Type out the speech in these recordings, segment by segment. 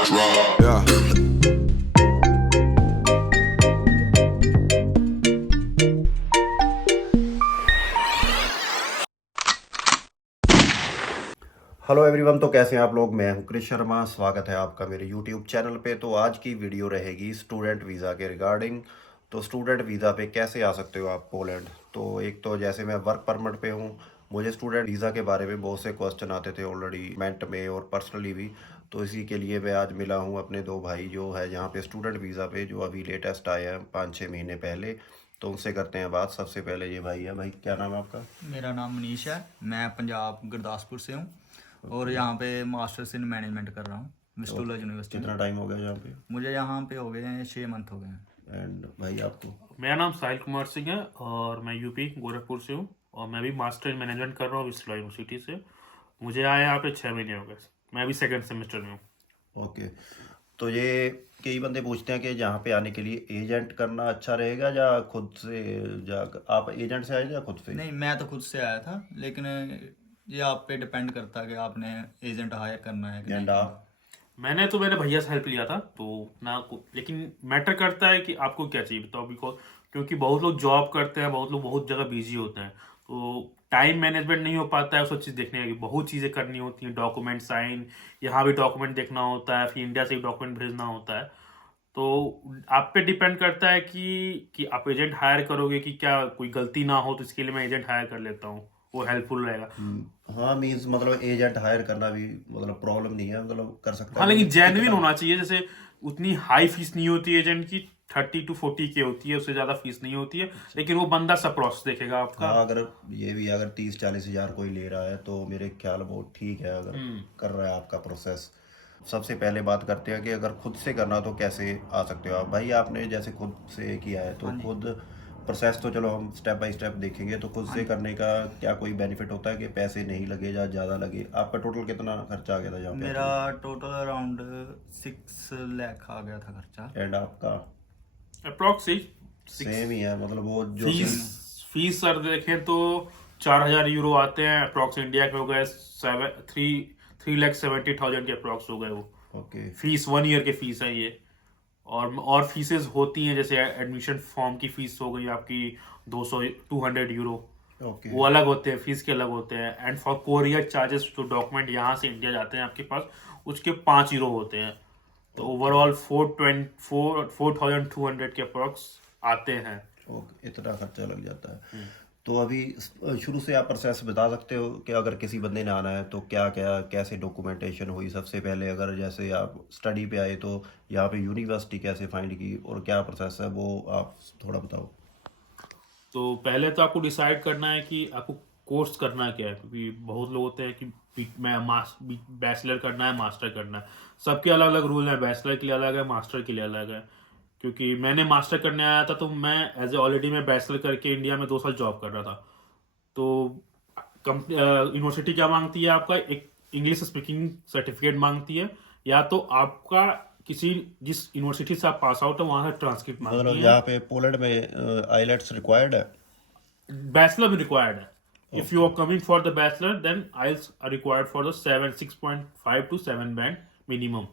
Yeah. Hello everyone, तो कैसे हैं आप लोग। मैं हूं क्रिश शर्मा। स्वागत है आपका मेरे यूट्यूब चैनल पे। तो आज की वीडियो रहेगी स्टूडेंट वीज़ा के रिगार्डिंग। तो स्टूडेंट वीज़ा पे कैसे आ सकते हो आप पोलैंड। तो एक तो जैसे मैं वर्क परमिट पे हूं, मुझे स्टूडेंट वीज़ा के बारे में बहुत से क्वेश्चन आते थे ऑलरेडी मेंट में और पर्सनली भी। तो इसी के लिए मैं आज मिला हूं अपने दो भाई जो है यहाँ पे स्टूडेंट वीज़ा पे, जो अभी लेटेस्ट आए हैं 5-6 महीने पहले। तो उनसे करते हैं बात। सबसे पहले ये भाई है। भाई क्या नाम है आपका। मेरा नाम मनीष है। मैं पंजाब गुरदासपुर से हूँ और यहाँ पे मास्टर्स इन मैनेजमेंट कर रहा हूँ विस्टूला यूनिवर्सिटी में। कितना टाइम हो गया यहाँ पे। मुझे यहाँ पे हो गए हैं 6 मंथ हो गए हैं। एंड भाई आपको। मेरा नाम साहिल कुमार सिंह है और मैं यूपी गोरखपुर से हूँ और मैं भी मास्टर इन मैनेजमेंट कर रहा हूँ विस्टूला यूनिवर्सिटी से। मुझे आए यहाँ पे 6 महीने हो गए। मैं भी सेकंड सेमेस्टर में हूँ। ओके। तो ये कई बंदे पूछते हैं कि यहाँ पे आने के लिए एजेंट करना अच्छा रहेगा या खुद से जा। आप एजेंट से आए या खुद से। नहीं, मैं तो खुद से आया था, लेकिन ये आप पे डिपेंड करता है कि आपने एजेंट हायर करना है कि नहीं एंड करना। आप। मैंने तो मेरे भैया से हेल्प लिया था तो लेकिन मैटर करता है कि आपको क्या चाहिए बताओ। बिकॉज क्योंकि बहुत लोग जॉब करते हैं, बहुत लोग बहुत जगह बिजी होते हैं, तो टाइम मैनेजमेंट नहीं हो पाता है। वो सब चीज़ देखने की बहुत चीज़ें करनी होती हैं। डॉक्यूमेंट साइन, यहाँ भी डॉक्यूमेंट देखना होता है, फिर इंडिया से भी डॉक्यूमेंट भेजना होता है। तो आप पे डिपेंड करता है कि आप एजेंट हायर करोगे कि क्या कोई गलती ना हो। तो इसके लिए मैं एजेंट हायर कर लेता हूँ, वो हेल्पफुल रहेगा। हाँ, मीन्स मतलब एजेंट हायर करना भी मतलब प्रॉब्लम नहीं है, मतलब कर सकता हाँ, है। लेकिन जेन्युइन कितना। होना चाहिए। जैसे उतनी हाई फीस नहीं होती है एजेंट की, 30 to 40 के होती है, उससे ज़्यादा फीस नहीं होती है। लेकिन वो बंदा सब प्रोसेस देखेगा आपका। हाँ, अगर ये भी अगर 30-40 हज़ार कोई ले रहा है तो मेरे ख्याल बहुत ठीक है अगर कर रहा है आपका प्रोसेस। सबसे पहले बात करते हैं कि अगर खुद से करना तो कैसे आ सकते हो आप। भाई आपने जैसे खुद से किया है तो हाँ जी। खुद प्रोसेस तो चलो हम स्टेप बाय स्टेप देखेंगे। तो खुद से करने का क्या कोई बेनिफिट होता है कि पैसे नहीं लगे या ज़्यादा लगे। आपका टोटल कितना खर्चा आ गया था यहाँ पे। मेरा टोटल अराउंड 6 लाख आ गया था खर्चा। एंड आपका अप्रॉक्स सेम ही है, मतलब वो जो फीस फीस सर देखें तो 4,000 यूरो आते हैं अप्रॉक्स। इंडिया के हो गए 3,70,000 के अप्रॉक्स हो गए वो। ओके। फीस 1 ईयर के फीस है ये। और फीसेस होती हैं, जैसे एडमिशन फॉर्म की फीस हो गई आपकी 200-200 यूरो। ओके। वो अलग होते हैं, फीस के अलग होते हैं। एंड फॉर कोरियर चार्जेस, जो डॉक्यूमेंट यहाँ से इंडिया जाते हैं आपके पास, उसके 5 यूरो होते हैं। तो ओवरऑल 4,200 के अप्रॉक्स आते हैं। ओके, इतना खर्चा लग जाता है। तो अभी शुरू से आप प्रोसेस बता सकते हो कि अगर किसी बंदे ने आना है तो क्या क्या कैसे डॉक्यूमेंटेशन हुई। सबसे पहले अगर जैसे आप स्टडी पे आए तो यहाँ पे यूनिवर्सिटी कैसे फाइंड की और क्या प्रोसेस है वो आप थोड़ा बताओ। तो पहले तो आपको डिसाइड करना है कि आपको कोर्स करना क्या है। क्योंकि बहुत लोग होते हैं कि मैं बैचलर करना है, मास्टर करना है। सबके अलग अलग रूल हैं। बैचलर के लिए अलग है, मास्टर के लिए अलग है। क्योंकि मैंने मास्टर करने आया था तो मैं एज ए ऑलरेडी मैं बैचलर करके इंडिया में 2 साल जॉब कर रहा था। तो यूनिवर्सिटी क्या मांगती है, आपका एक इंग्लिश स्पीकिंग सर्टिफिकेट मांगती है, या तो आपका किसी जिस यूनिवर्सिटी से आप पास आउट है वहाँ से ट्रांसक्रिप्ट मांगती मतलब है। यहाँ पे पोलैंड में आइलेट्स रिक्वायर्ड है। बैचलर भी रिक्वायर्ड है। If you are coming for the bachelor then IELTS are required for the 6.5 to 7 band minimum.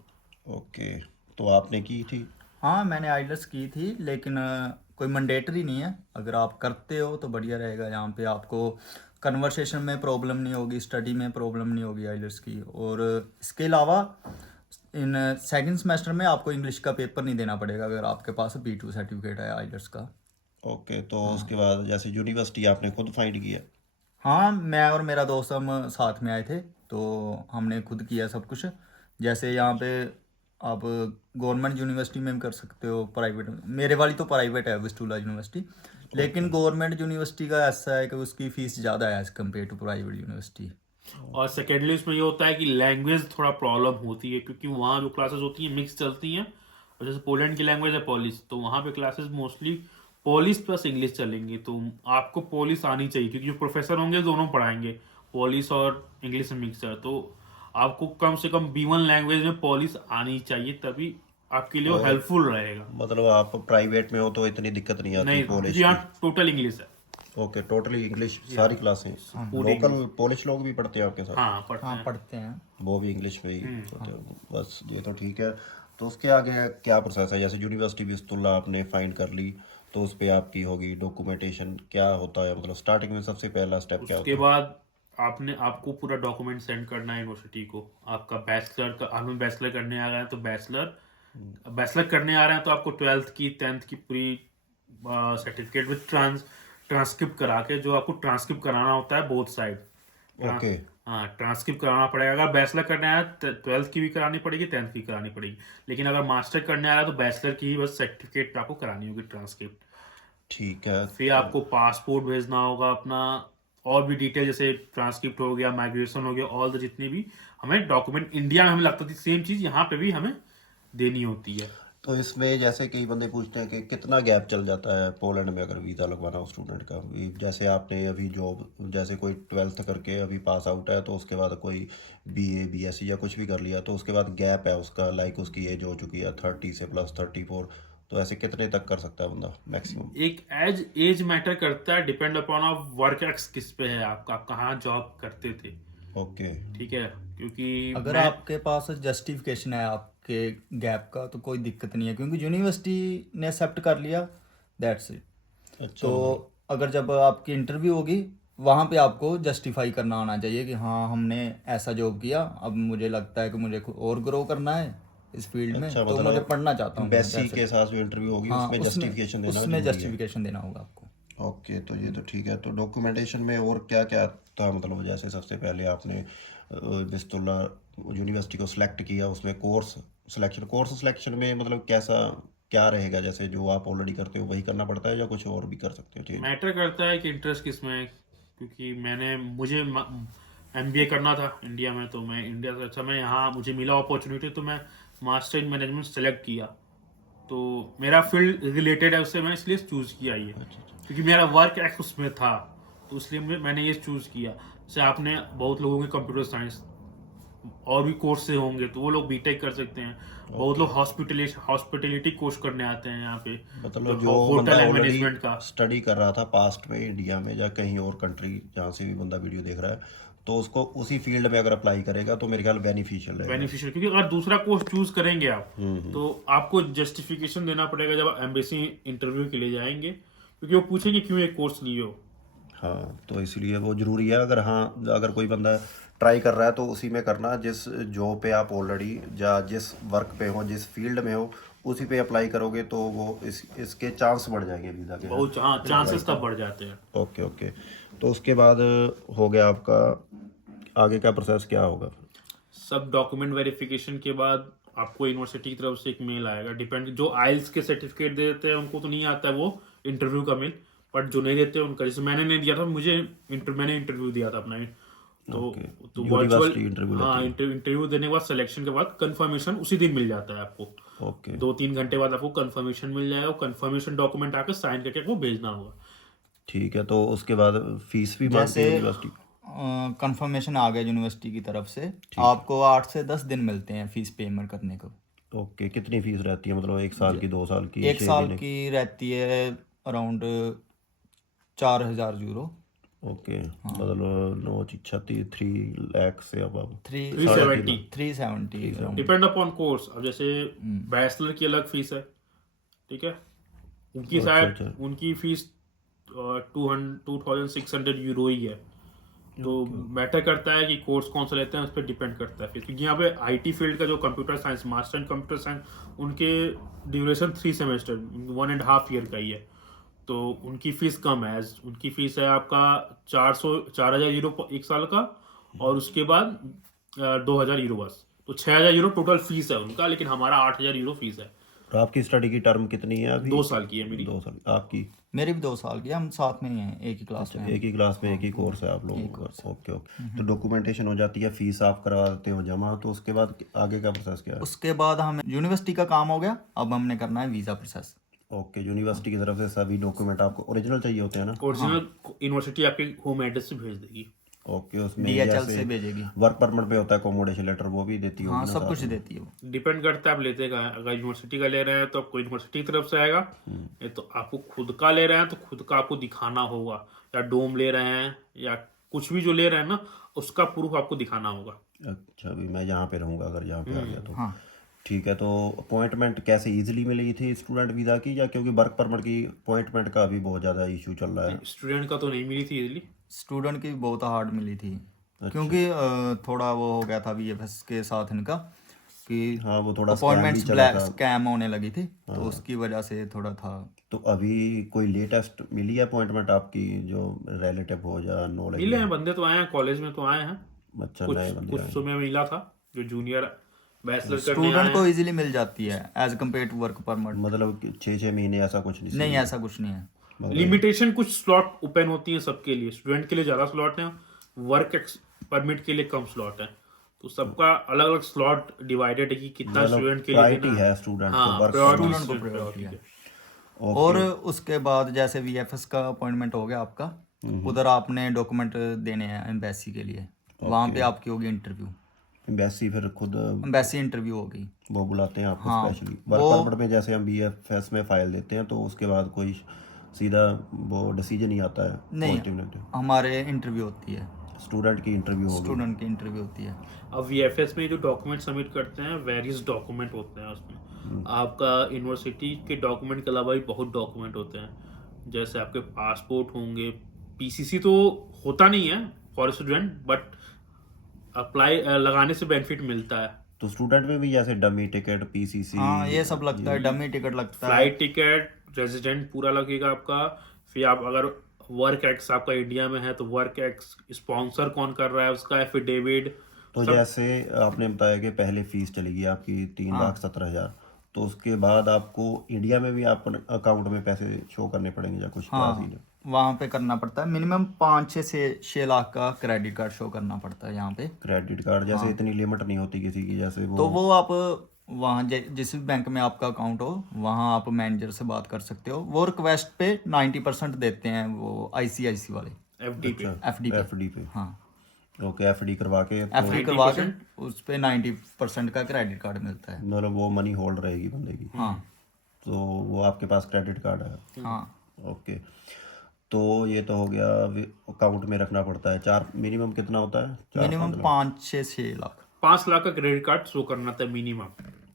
Okay. तो आपने की थी। हाँ, मैंने आइल्स की थी, लेकिन कोई मैंडेटरी नहीं है। अगर आप करते हो तो बढ़िया रहेगा। यहाँ पे आपको कन्वर्सेशन में प्रॉब्लम नहीं होगी, स्टडी में प्रॉब्लम नहीं होगी आइल्स की। और इसके अलावा इन सेकंड सेमेस्टर में आपको इंग्लिश का पेपर नहीं देना पड़ेगा अगर आपके पास B2 सर्टिफिकेट है आइल्स का। ओके। तो उसके बाद जैसे यूनिवर्सिटी आपने खुद फाइंड किया। हाँ, मैं और मेरा दोस्त हम साथ में आए थे, तो हमने खुद किया सब कुछ। जैसे यहाँ पे आप गवर्नमेंट यूनिवर्सिटी में भी कर सकते हो, प्राइवेट। मेरे वाली तो प्राइवेट है विस्टूला यूनिवर्सिटी, लेकिन गवर्नमेंट यूनिवर्सिटी का ऐसा है कि उसकी फ़ीस ज़्यादा है as compare to private university. और सेकेंडली उसमें ये होता है कि लैंग्वेज थोड़ा प्रॉब्लम होती है, क्योंकि वहाँ जो क्लासेस होती हैं मिक्स चलती हैं। और जैसे पोलैंड की लैंग्वेज है पोलिश, तो वहाँ पे classes mostly Polish plus English चलेंगी। तो आपको पोलिश आनी चाहिए, क्योंकि जो प्रोफेसर होंगे दोनों पढ़ाएंगे, पोलिश और इंग्लिश में मिक्सर। तो आपको कम से कम B1 लैंग्वेज में पोलिश आनी चाहिए, तभी आपके लिए वो हेल्पफुल रहेगा। मतलब आप प्राइवेट में हो तो इतनी दिक्कत नहीं आती नहीं, क्योंकि पोलिश की। यहाँ टोटल इंग्लिश है। ओके, टोटली इंग्लिश सारी क्लासें। लोकल पोलिश लोग भी पढ़ते हैं आपके साथ? हाँ पढ़ते हाँ हैं। पढ़ते हैं। वो भी इंग्लिश में ही होते हैं? बस ये तो ठीक है। तो उसके आगे क्या प्रोसेस है? जैसे यूनिवर्सिटी बिस्मिल्लाह आपने फाइंड कर ली, तो उस पे आपकी होगी डॉक्यूमेंटेशन, क्या होता है? मतलब स्टार्टिंग में सबसे पहला स्टेप क्या उसके होता है? बाद आपको पूरा डॉक्यूमेंट सेंड करना है यूनिवर्सिटी को। आपका बैचलर का, हमें बैचलर करने आ रहे हैं तो बैचलर करने आ रहे हैं तो आपको 12th की 10th की पूरी सर्टिफिकेट विद ट्रांसक्रिप्ट करा के, जो आपको ट्रांसक्रिप्ट कराना होता है बोथ साइड। ओके, हाँ ट्रांसक्रिप्ट कराना पड़ेगा। अगर बैचलर करने आया तो 12th की भी करानी पड़ेगी, 10th की करानी पड़ेगी। लेकिन अगर मास्टर करने आ रहा है तो बैचलर की ही बस सर्टिफिकेट आपको करानी होगी, ट्रांसक्रिप्ट। ठीक है। फिर आपको पासपोर्ट भेजना होगा अपना, और भी डिटेल जैसे ट्रांसक्रिप्ट हो गया, माइग्रेशन हो गया, ऑल द जितने भी हमें डॉक्यूमेंट इंडिया में हमें लगता थी सेम चीज यहाँ पे भी हमें देनी होती है। तो इसमें जैसे कई बंदे पूछते हैं कि कितना गैप चल जाता है पोलैंड में अगर वीज़ा लगवाना हो स्टूडेंट का? जैसे आपने अभी जॉब, जैसे कोई 12th करके अभी पास आउट है, तो उसके बाद कोई बीए बीएससी या कुछ भी कर लिया, तो उसके बाद गैप है उसका, लाइक उसकी एज हो चुकी है 30 से प्लस 34, तो ऐसे कितने तक कर सकता है बंदा मैक्सिमम? एक एज मैटर करता है, depend upon of work ex किस पे है आपका, आप कहाँ जॉब करते थे। ओके, ठीक है, क्योंकि अगर मैं आपके पास जस्टिफिकेशन है आपके गैप का तो कोई दिक्कत नहीं है, क्योंकि यूनिवर्सिटी ने एक्सेप्ट कर लिया, दैट्स इट। अच्छा। तो अगर जब आपकी इंटरव्यू होगी वहाँ पे आपको जस्टिफाई करना आना चाहिए कि हाँ हमने ऐसा जॉब किया, अब मुझे लगता है कि मुझे और ग्रो करना है इस फील्ड में, अच्छा, तो मुझे मतलब पढ़ना चाहता हूँ मैं, बेसी that's it। के साथ जो इंटरव्यू होगी हाँ उसमें उसमें जस्टिफिकेशन देना उसमें जरूरी है? जस्टिफिकेशन देना होगा आपको। ओके, तो ये तो ठीक है। तो डॉक्यूमेंटेशन में और क्या क्या था? मतलब जैसे सबसे पहले आपने बिस्मिल्ला यूनिवर्सिटी को सिलेक्ट किया, उसमें कोर्स सिलेक्शन में मतलब कैसा क्या रहेगा? जैसे जो आप ऑलरेडी करते हो वही करना पड़ता है या कुछ और भी कर सकते हो चेंज? मैटर करता है कि इंटरेस्ट किस में है। क्योंकि मुझे एमबीए करना था इंडिया में, तो मैं इंडिया से अच्छा, मैं यहाँ मुझे मिला अपॉर्चुनिटी तो मैं मास्टर इन मैनेजमेंट सेलेक्ट किया। तो मेरा फील्ड रिलेटेड है उससे, मैं इसलिए चूज़ किया ये, क्योंकि मेरा वर्क एक्स उसमें था, तो इसलिए मैंने ये चूज़ किया। जैसे आपने बहुत लोगों के कंप्यूटर साइंस और भी कोर्स से होंगे तो वो लोग बीटेक कर सकते हैं। बहुत लोग हॉस्पिटलिटी कोर्स करने आते हैं यहाँ पे, मतलब जो होटल बंदा एंड ऑलरेडी मैनेजमेंट का। स्टडी कर रहा था पास्ट में इंडिया में या कहीं और कंट्री, जहाँ से भी बंदा वीडियो देख रहा है, तो उसको उसी फील्ड में अगर अप्लाई करेगा तो मेरे ख्याल बेनिफिशियल रहेगा। बेनिफिशियल, क्योंकि अगर दूसरा कोर्स चूज करेंगे आप तो आपको जस्टिफिकेशन देना पड़ेगा जब आप एम्बेसी इंटरव्यू के लिए जाएंगे, क्योंकि वो पूछेंगे क्यों एक कोर्स लिए हो। हाँ, तो इसलिए वो ज़रूरी है। अगर हाँ, अगर कोई बंदा ट्राई कर रहा है तो उसी में करना, जिस जॉब पे आप ऑलरेडी या जिस वर्क पे हो, जिस फील्ड में हो, उसी पे अप्लाई करोगे तो वो इसके चांस बढ़ जाएंगे वीज़ा के। बहुत हाँ चांसेस तब बढ़ जाते हैं। Okay okay. तो उसके बाद हो गया आपका, आगे का प्रोसेस क्या होगा? सब डॉक्यूमेंट वेरिफिकेशन के बाद आपको यूनिवर्सिटी की तरफ से एक मेल आएगा। डिपेंड, जो आइल्स के सर्टिफिकेट दे देते हैं उनको तो नहीं आता है वो इंटरव्यू का मेल, बट जो नहीं देते उनका, जैसे मैंने नहीं दिया था, मैंने इंटरव्यू दिया था अपना, तो तो वर्चुअल, यूनिवर्सिटी इंटरव्यू हाँ लेती है? इंटरव्यू देने के बाद सिलेक्शन के बाद कंफर्मेशन उसी दिन मिल जाता है आपको। ओके 2-3 घंटे बाद आपको कंफर्मेशन मिल जाएगा। कंफर्मेशन डॉक्यूमेंट आकर साइन करके आपको भेजना होगा। ठीक है। तो उसके बाद फीस भी मांगती जैसे है यूनिवर्सिटी? कंफर्मेशन आ गया यूनिवर्सिटी की तरफ से, आपको 8 से 10 दिन मिलते हैं फीस पेमेंट करने को। ओके, कितनी फीस रहती है? मतलब 1 साल की, 2 साल की, एक 6 साल महीने की रहती है अराउंड 4,000 यूरो। ओके, मतलब 3 लाख से अब 370 370 डिपेंड अपॉन कोर्स। अब जैसे बैचलर की अलग फीस है, ठीक है, उनकी अच्छा, शायद अच्छा। उनकी फीस 2,600 यूरो ही है। तो मैटर करता है कि कोर्स कौन सा लेते हैं, उस पर डिपेंड करता है फिर। क्योंकि यहाँ पे आईटी फील्ड का जो computer science, master in computer science, उनके ड्यूरेशन 3 सेमेस्टर 1.5 ईयर का ही है, तो उनकी फीस कम है। उनकी फीस है आपका 4,000 यूरो एक साल का, और उसके बाद 2,000 यूरो बस। तो 6,000 यूरो टोटल फीस है उनका, लेकिन हमारा 8,000 यूरो फीस है। और आपकी स्टडी की टर्म कितनी है अभी? 2 साल की है मेरी। 2 साल। आपकी? मेरी भी 2 साल की है, हम साथ में ही हैं, एक ही क्लास में हैं। एक ही क्लास में एक ही कोर्स है आप लोगों का? Okay okay. तो डॉक्यूमेंटेशन हो जाती है, फीस आप करवा देते हो जमा, तो उसके बाद आगे का प्रोसेस क्या है? उसके बाद हमें यूनिवर्सिटी का काम हो गया, अब हमने करना है वीज़ा प्रोसेस। ओके, यूनिवर्सिटी की तरफ से सभी डॉक्यूमेंट आपको ओरिजिनल चाहिए होते हैं ना? ओरिजिनल यूनिवर्सिटी आपके होम एड्रेस से भेज देगी। ओके, उसमें DHL से जैसे भेजेगी। वर्क परमिट पे होता है, अकोमोडेशन लेटर, वो भी देती होगी हाँ ना सब साथ कुछ में? देती है वो। डिपेंड करता है आप लेते कहाँ हैं। अगर यूनिवर्सिटी का ले रहे हैं तो आपको यूनिवर्सिटी की तरफ से आएगा, नहीं तो आपको खुद का ले रहे हैं तो खुद का आपको दिखाना होगा। या डोम ले रहे हैं या कुछ भी जो ले रहे हैं ना, उसका प्रूफ आपको दिखाना होगा। अच्छा, अभी मैं यहाँ पे रहूँगा अगर यहाँ पे आ गया तो। हाँ। ठीक है, तो अपॉइंटमेंट कैसे इजीली मिली थी स्टूडेंट वीज़ा की, या क्योंकि वर्क परमिट की अपॉइंटमेंट का अभी बहुत ज़्यादा इशू चल रहा है? स्टूडेंट का तो नहीं मिली थी इजीली। स्टूडेंट की बहुत हार्ड मिली थी, अच्छा। क्योंकि थोड़ा वो हो गया था VFS के साथ इनका कि हाँ, वो थोड़ा scam भी अपॉइंटमेंट्स चला ब्लैक था। स्कैम होने लगी थी, तो उसकी वजह से थोड़ा था। तो अभी कोई लेटेस्ट मिली है अपॉइंटमेंट आपकी जो रिलेटिव हो या नॉलेज मिले में? हैं बंदे तो आए हैं, कॉलेज में तो आए हैं, अच्छा, कुछ नए बंदे कुछ आए हैं। समय मिला था जो जूनियर बैचलर करने स्टूडेंट आए को हैं। इजीली मिल जाती है as compare to work permit. मतलब 6 महीने ऐसा कुछ नहीं? नहीं, ऐसा कुछ नहीं है। लिमिटेशन कुछ स्लॉट ओपन होती है सबके लिए, स्टूडेंट के लिए ज़्यादा स्लॉट है, वर्क परमिट के लिए कम स्लॉट है, तो सबका अलग अलग स्लॉट डिवाइडेड है कि कितना मतलब स्टूडेंट के लिए प्रायोरिटी देना है स्टूडेंट को, हाँ, वर्क प्रायोरिटी स्टूडेंट को student प्रायोरिटी priority है। और उसके बाद जैसे VFS का अपॉइंटमेंट हो गया आपका, उधर आपने डॉक्यूमेंट देने हैं एम्बेसी के लिए, वहाँ पे आपकी होगी इंटरव्यू। एम्बेसी फिर खुद एम्बेसी इंटरव्यू होगी। वो बुलाते हैं आपको हाँ, स्पेशली? वर्क परमिट में जैसे हम BFS में फाइल देते हैं तो उसके बाद कोई सीधा वो डिसीजन ही आता है नहीं, पॉजिटिव नेगेटिव? हमारे इंटरव्यू होती है, स्टूडेंट की इंटरव्यू होगी? स्टूडेंट की इंटरव्यू होती है। अब VFS में जो डॉक्यूमेंट सबमिट करते हैं वेरियस डॉक्यूमेंट होते हैं उसमें, आपका यूनिवर्सिटी के डॉक्यूमेंट के अलावा भी बहुत डॉक्यूमेंट होते हैं, जैसे आपके पासपोर्ट होंगे, PCC तो होता नहीं है फॉर स्टूडेंट, बट अप्लाई लगाने से बेनिफिट मिलता है। तो स्टूडेंट में भी जैसे डमी टिकट, PCC? हाँ, ये सब लगता है, डमी टिकट लगता है। फ्लाइट टिकट, रेजिडेंट पूरा लगेगा आपका। फिर आप अगर वर्क एक्स आपका इंडिया में है तो वर्क एक्स स्पॉन्सर कौन कर रहा है उसका एफिडेविट। तो जैसे आपने बताया कि पहले फीस चलेगी आपकी 3,17,000, तो उसके बाद आपको इंडिया में भी आप अकाउंट में पैसे शो करने पड़ेंगे या कुछ? हाँ, वहाँ पे करना पड़ता है, मिनिमम 5 से 6 लाख का क्रेडिट कार्ड शो करना पड़ता है यहाँ पे। क्रेडिट कार्ड जैसे इतनी लिमिट नहीं होती किसी की, जैसे वो तो वो आप वहाँ जिस भी बैंक में आपका अकाउंट हो, वहाँ आप मैनेजर से बात कर सकते हो। वो रिक्वेस्ट पे 90% देते हैं वो ICIC वाले, FD पे। FD पे। FD पे? हाँ, ओके, FD करवा के FD करवा के उस पे 90% का क्रेडिट कार्ड मिलता है। मतलब वो मनी होल्ड रहेगी बंदे की? हाँ तो वो आपके पास क्रेडिट कार्ड है? हाँ। ओके, तो ये तो हो गया, अकाउंट में रखना पड़ता है। चार मिनिमम कितना होता है? मिनिमम 5 से 6 लाख। 5 लाख का क्रेडिट कार्ड शो करना था मिनिमम,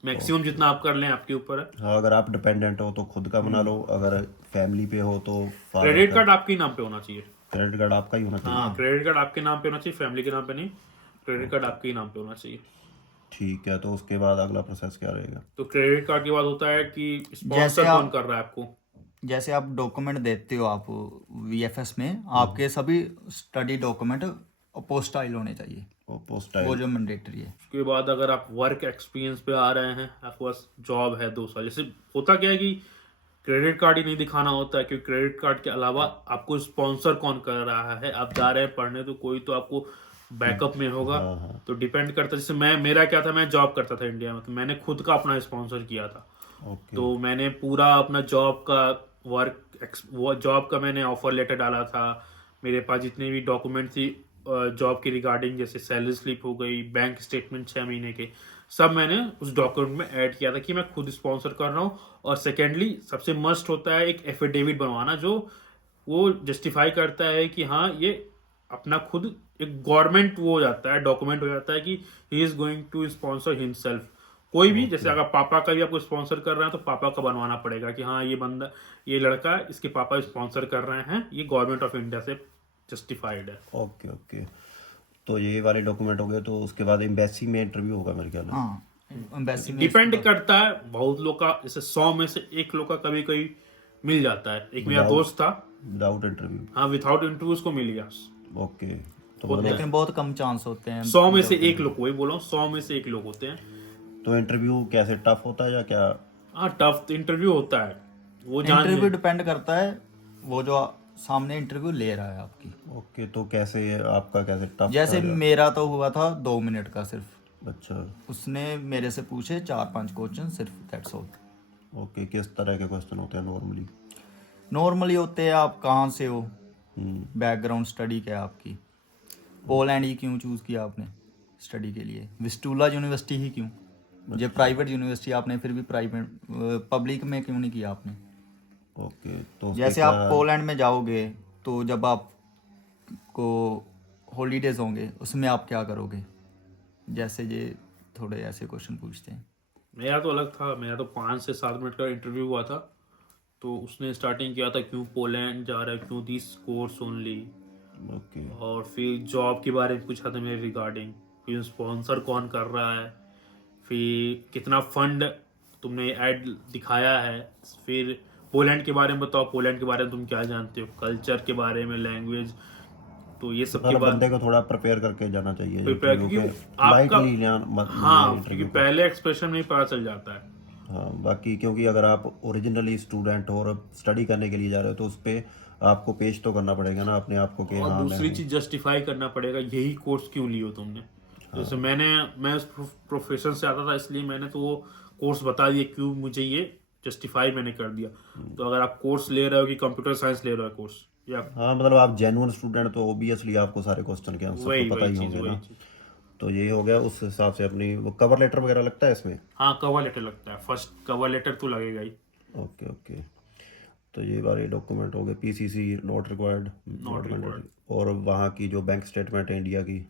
मैक्सिमम जितना आप कर लें आपके ऊपर है। हाँ, अगर आप डिपेंडेंट हो तो खुद का बना लो, अगर फैमिली पे हो तो क्रेडिट कार्ड आपके नाम पे होना चाहिए। क्रेडिट कार्ड आपका ही होना चाहिए? हाँ, क्रेडिट कार्ड आपके नाम पे होना चाहिए, फैमिली के नाम पे नहीं, क्रेडिट कार्ड आपके ही नाम पे होना चाहिए। ठीक है, तो उसके बाद अगला प्रोसेस क्या रहेगा? तो क्रेडिट कार्ड के बाद होता है कि जैसे स्पॉन्सर आप- कौन कर रहा है आपको। जैसे आप डॉक्यूमेंट देते हो आप VFS में, आपके सभी स्टडी डॉक्यूमेंट अपोस्टाइल होने चाहिए, वो पोस्ट वो जो मैंडेटरी है। उसके बाद अगर आप वर्क एक्सपीरियंस पे आ रहे हैं, आपके पास जॉब है 2 साल, जैसे होता क्या है कि क्रेडिट कार्ड ही नहीं दिखाना होता है, क्योंकि क्रेडिट कार्ड के अलावा आपको स्पॉन्सर कौन कर रहा है। आप जा रहे हैं पढ़ने तो कोई तो आपको बैकअप में होगा, तो डिपेंड करता है। जैसे मेरा क्या था, मैं जॉब करता था इंडिया में, तो मैंने खुद का अपना स्पॉन्सर किया था। ओके, तो मैंने पूरा अपना जॉब का मैंने ऑफर लेटर डाला था, मेरे पास जितने भी डॉक्यूमेंट थी जॉब के रिगार्डिंग, जैसे सैलरी स्लिप हो गई, बैंक स्टेटमेंट 6 महीने के, सब मैंने उस डॉक्यूमेंट में ऐड किया था कि मैं खुद स्पॉन्सर कर रहा हूँ। और सेकेंडली सबसे मस्ट होता है एक एफिडेविट बनवाना, जो वो जस्टिफाई करता है कि हाँ ये अपना खुद एक गवर्नमेंट वो हो जाता है, डॉक्यूमेंट हो जाता है कि he is going to sponsor himself. कोई भी, जैसे अगर पापा का भी आपको स्पॉन्सर कर रहे हैं तो पापा का बनवाना पड़ेगा कि हाँ ये बंदा, ये लड़का, इसके पापा स्पॉन्सर कर रहे हैं, ये गवर्नमेंट ऑफ इंडिया से जस्टिफाइड है। Okay, okay. तो ये वाले डॉक्यूमेंट हो गए, तो उसके बाद एम्बेसी में इंटरव्यू होगा मेरे ख्याल में? हाँ, एम्बेसी में डिपेंड करता है, बहुत लोग का, जैसे 100 में से 1 लोग का कभी कभी मिल जाता है। एक मेरा दोस्त था, विदाउट इंटरव्यू? हाँ विदाउट इंटरव्यू उसको मिल गया। ओके, तो लेकिन बहुत कम चांस होते हैं। 100 में से 1 लोग, वही बोला हूँ, 100 में से 1 लोग होते हैं। तो इंटरव्यू कैसे, टफ होता है या क्या? हाँ, टफ इंटरव्यू होता है, वो जान इंटरव्यू डिपेंड करता है वो जो सामने इंटरव्यू ले रहा है आपकी। ओके, तो कैसे आपका कैसे टफ? जैसे मेरा तो हुआ था 2 मिनट का सिर्फ। अच्छा, उसने मेरे से पूछे 4-5 क्वेश्चन सिर्फ, दैट्स ऑल। ओके। किस तरह के क्वेश्चन होते हैं नॉर्मली? नॉर्मली होते हैं, आप कहाँ से हो, बैकग्राउंड स्टडी क्या है आपकी, पोलैंड ही क्यों चूज़ किया आपने स्टडी के लिए, विस्टूला यूनिवर्सिटी ही क्यों, ये प्राइवेट यूनिवर्सिटी आपने फिर भी प्राइवेट पब्लिक में क्यों नहीं किया आपने। ओके, तो जैसे आप पोलैंड में जाओगे तो जब आपको हॉलीडेज होंगे उसमें आप क्या करोगे? जैसे ये थोड़े ऐसे क्वेश्चन पूछते हैं। मेरा तो अलग था, मेरा तो 5 से 7 मिनट का इंटरव्यू हुआ था। तो उसने स्टार्टिंग किया था क्यों पोलैंड जा रहा है, क्यों दिस कोर्स ओनली, ओके और फिर जॉब के बारे में पूछा था मेरे रिगार्डिंग, फिर स्पॉन्सर कौन कर रहा है, फिर कितना फंड तुमने ऐड दिखाया है, फिर पोलैंड के बारे में बताओ, पोलैंड के बारे में तुम क्या जानते हो, कल्चर के बारे में, लैंग्वेज, तो ये सब के मतलब बाद बंदे को थोड़ा प्रिपेयर करके जाना चाहिए प्रिपेयर, इंटरव्यू क्योंकि के, आपका लाइटली लेना हाँ, क्योंकि इंटरव्यू को। पहले एक्सप्रेशन में ही पता चल जाता है। हाँ बाकी क्योंकि अगर आप ओरिजिनली स्टूडेंट हो और स्टडी करने के लिए जा रहे हो तो उस पर आपको पेश तो करना पड़ेगा ना अपने आप को कि और हाँ मैं दूसरी हूँ। चीज जस्टिफाई करना पड़ेगा, यही कोर्स क्यों लियो तुमने। जैसे मैं उस प्रोफेशन से आता था, इसलिए मैंने तो वो कोर्स बता दिया क्यों मुझे ये जस्टिफाई मैंने कर दिया। तो अगर आप कोर्स ले रहे हो कि कंप्यूटर साइंस ले रहे हो कोर्स, या हाँ मतलब आप जेन्युइन स्टूडेंट तो ओबियसली आपको सारे क्वेश्चन के आंसर वही तो पता वही ही चीज होंगे वही ना। चीज। तो ये हो गया उस हिसाब से अपनी वो कवर लेटर वगैरह लगता है इसमें। हाँ, कवर लेटर लगता है, फर्स्ट कवर लेटर तो लगेगा ही। Okay okay. तो ये वाले डॉक्यूमेंट हो गए, PCC not required, not required. और वहाँ की जो बैंक स्टेटमेंट है इंडिया की,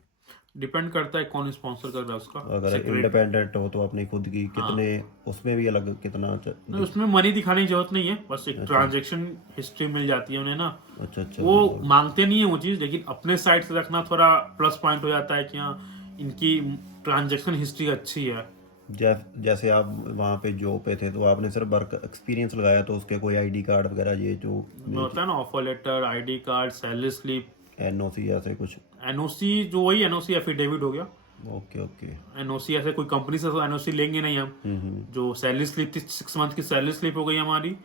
डिपेंड करता है कौन स्पॉन्सर कर रहा है उसका। अगर सेक्रेटरी, इंडिपेंडेंट हो तो अपनी खुद की कितने, उसमें भी अलग कितना नहीं उसमें मनी दिखाने की जरूरत नहीं है, बस एक ट्रांजैक्शन हिस्ट्री मिल जाती है उन्हें ना। अच्छा अच्छा। वो मांगते नहीं है वो चीज, लेकिन अपने साइड से रखना थोड़ा प्लस पॉइंट हो जाता है कि हाँ इनकी ट्रांजैक्शन हिस्ट्री अच्छी है। जैसे आप वहाँ पे जॉब पे थे तो आपने सिर्फ वर्क एक्सपीरियंस लगाया तो उसके कोई आईडी कार्ड वगैरह ये जो में होता है ना offer letter, ID card, salary slip, NOC ऐसे कुछ। एनओसी, जो वही एनओसी एफिडेविट हो गया। Okay okay. एनओसी ऐसे कोई कंपनी से तो एनओसी लेंगे नहीं हम। जो सैलरी स्लिप थी 6 मंथ की सैलरी स्लिप हो गई हमारी।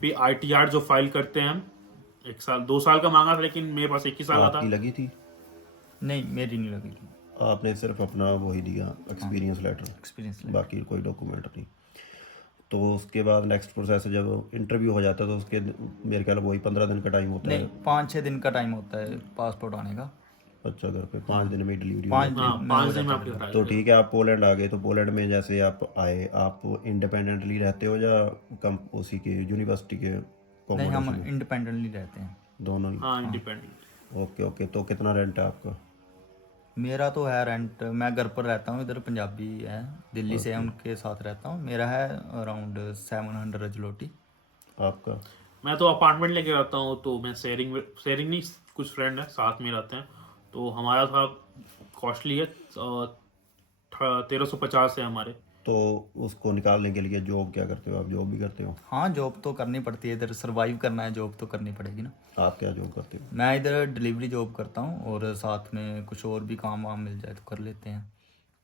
फिर आईटीआर जो फाइल करते हैं हम, 1 साल 2 साल का मांगा था, लेकिन मेरे पास 1 ही साल का था। आपकी लगी थी? नहीं, मेरी नहीं लगी थी आपने सिर्फ अपना वही दिया एक्सपीरियंस लेटर, एक्सपीरियंस। बाकी कोई डॉक्यूमेंट नहीं। तो उसके बाद नेक्स्ट प्रोसेस जब इंटरव्यू हो जाता है तो उसके मेरे ख्याल वही 15 दिन का टाइम होता नहीं, है। 5-6 दिन का टाइम होता है पासपोर्ट आने का। अच्छा घर पे 5 दिन में डिलीवरी हो 5 जाती हाँ, दिन 5 दिन में आपके घर आ है। तो ठीक है आप पोलैंड आ गए, तो पोलैंड में जैसे आप आए, आप इंडिपेंडेंटली रहते हो या कम उसी के यूनिवर्सिटी के नहीं, हम accommodation में? इंडिपेंडेंटली रहते हैं। दोनों ही? हाँ, इंडिपेंडेंट। Okay okay. तो कितना रेंट है आपका? मेरा तो है रेंट, मैं घर पर रहता हूँ, इधर पंजाबी है दिल्ली से, उनके साथ रहता हूँ। मेरा है अराउंड 700 जलोटी। आपका? मैं तो अपार्टमेंट लेके रहता हूँ, तो मैं शेयरिंग नहीं, कुछ फ्रेंड है साथ में रहते हैं, तो हमारा थोड़ा कॉस्टली है। 1350 है हमारे। तो उसको निकालने के लिए जॉब क्या करते हो आप? जॉब भी करते हो? हाँ, जॉब तो करनी पड़ती है, इधर सरवाइव करना है, जॉब तो करनी पड़ेगी ना। आप क्या जॉब करते हो? मैं इधर डिलीवरी जॉब करता हूँ, और साथ में कुछ और भी काम वाम मिल जाए तो कर लेते हैं।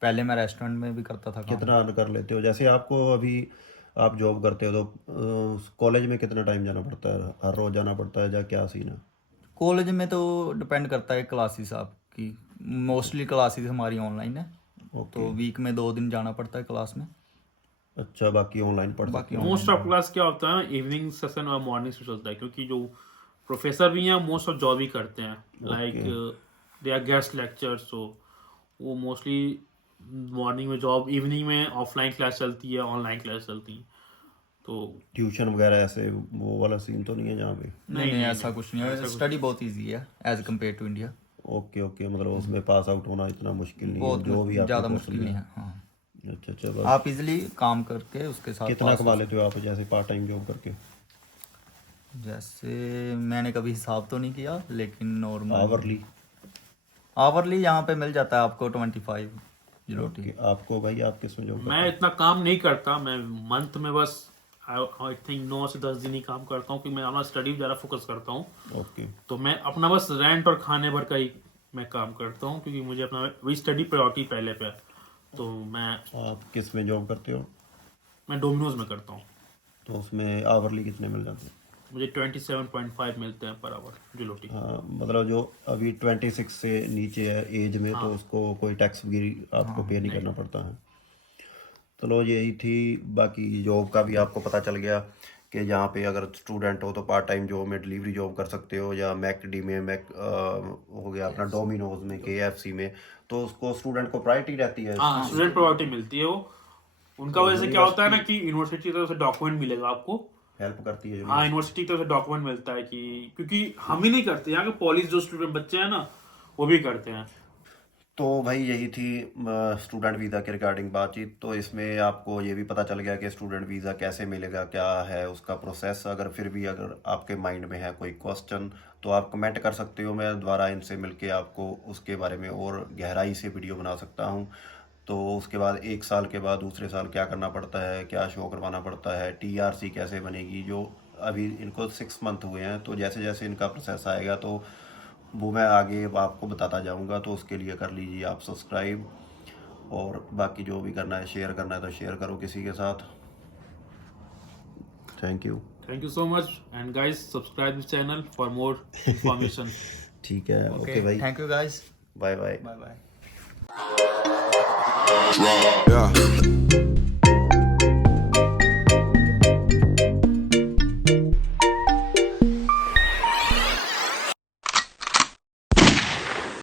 पहले मैं रेस्टोरेंट में भी करता था काम। कितना अर्न कर लेते हो? जैसे आपको अभी आप जॉब करते हो तो कॉलेज में कितना टाइम जाना पड़ता है? हर रोज जाना पड़ता है या क्या सीन है? कॉलेज में तो डिपेंड करता है क्लासेस आपकी, मोस्टली क्लासेस हमारी ऑनलाइन है, तो वीक में 2 दिन जाना पड़ता है क्लास में। अच्छा, बाकी ऑनलाइन पढ़ सकते बाकी हो? मोस्ट ऑफ क्लास क्या होता है, इवनिंग सेशन और मॉर्निंग से चलता है, क्योंकि जो प्रोफेसर भी हैं मोस्ट ऑफ जॉब ही करते हैं, like they our guest lectures, तो वो मोस्टली मॉर्निंग में जॉब, इवनिंग में ऑफलाइन क्लास चलती है, ऑनलाइन क्लास चलती है। तो ट्यूशन वगैरह ऐसे वो वाला सीन तो नहीं है जहाँ पे? नहीं, ऐसा कुछ नहीं है, स्टडी बहुत ईजी है as compare to India. Okay okay. मतलब उसमें पास आउट होना इतना मुश्किल नहीं है बहुत जो भी आपको ज़्यादा course मुश्किल नहीं लिया। है। हाँ, अच्छा अच्छा। बस आप इजीली काम करके उसके साथ कितना कमा लेते हो आप जैसे पार्ट टाइम जॉब करके? जैसे मैंने कभी हिसाब तो नहीं किया, लेकिन नॉर्मल आवरली? आवरली यहाँ पे मिल जाता है आपको 25 जलोटी। आपको भाई आप किस में जॉब मैं इतना काम नहीं करता, मैं मंथ में बस आई थिंक 9 से 10 दिन ही काम करता हूँ, क्योंकि मैं अपना स्टडी ज़्यादा फोकस करता हूँ। ओके। तो मैं अपना बस रेंट और खाने भर का ही मैं काम करता हूँ, क्योंकि मुझे अपना वही स्टडी प्रायोरिटी पहले पे है। तो आप किस में जॉब करते हो? मैं डोमिनोज में करता हूँ। तो उसमें आवरली कितने मिल जाते हैं? मुझे 27.5 मिलते हैं पर आवर जलोटी। हाँ मतलब जो अभी 26 से नीचे है एज में तो उसको कोई टैक्स भी आपको पे नहीं करना पड़ता है। चलो यही थी। बाकी जॉब का भी आपको पता चल गया कि यहाँ पे अगर स्टूडेंट हो तो पार्ट टाइम जॉब में डिलीवरी जॉब कर सकते हो, या मैकडी में हो गया अपना डोमिनोज में, KFC में, तो उसको स्टूडेंट को प्रायोरिटी रहती है। हाँ, स्टूडेंट प्रायोरिटी मिलती है वो। उनका वजह से क्या होता है ना कि यूनिवर्सिटी की तरफ से डॉक्यूमेंट मिलेगा आपको, हेल्प करती है हाँ, यूनिवर्सिटी की तरफ से डॉक्यूमेंट मिलता है कि, क्योंकि हम ही नहीं करते, यहाँ के पॉलिस जो स्टूडेंट बच्चे हैं ना वो भी करते हैं। तो भाई यही थी स्टूडेंट वीज़ा के रिगार्डिंग बातचीत। तो इसमें आपको ये भी पता चल गया कि स्टूडेंट वीज़ा कैसे मिलेगा, क्या है उसका प्रोसेस। अगर फिर भी अगर आपके माइंड में है कोई क्वेश्चन तो आप कमेंट कर सकते हो, मैं दोबारा इनसे मिलके आपको उसके बारे में और गहराई से वीडियो बना सकता हूँ। तो उसके बाद 1 साल के बाद दूसरे साल क्या करना पड़ता है, क्या शो करवाना पड़ता है, TRC कैसे बनेगी, जो अभी इनको 6 मंथ हुए हैं। तो जैसे जैसे इनका प्रोसेस आएगा तो वो मैं आगे आपको बताता जाऊंगा। तो उसके लिए कर लीजिए आप सब्सक्राइब, और बाकी जो भी करना है, शेयर करना है तो शेयर करो किसी के साथ। Thank you so much and guys, subscribe this channel for more information. ठीक है, ओके ओके, भाई, thank you guys, bye bye. Bye bye. Yeah.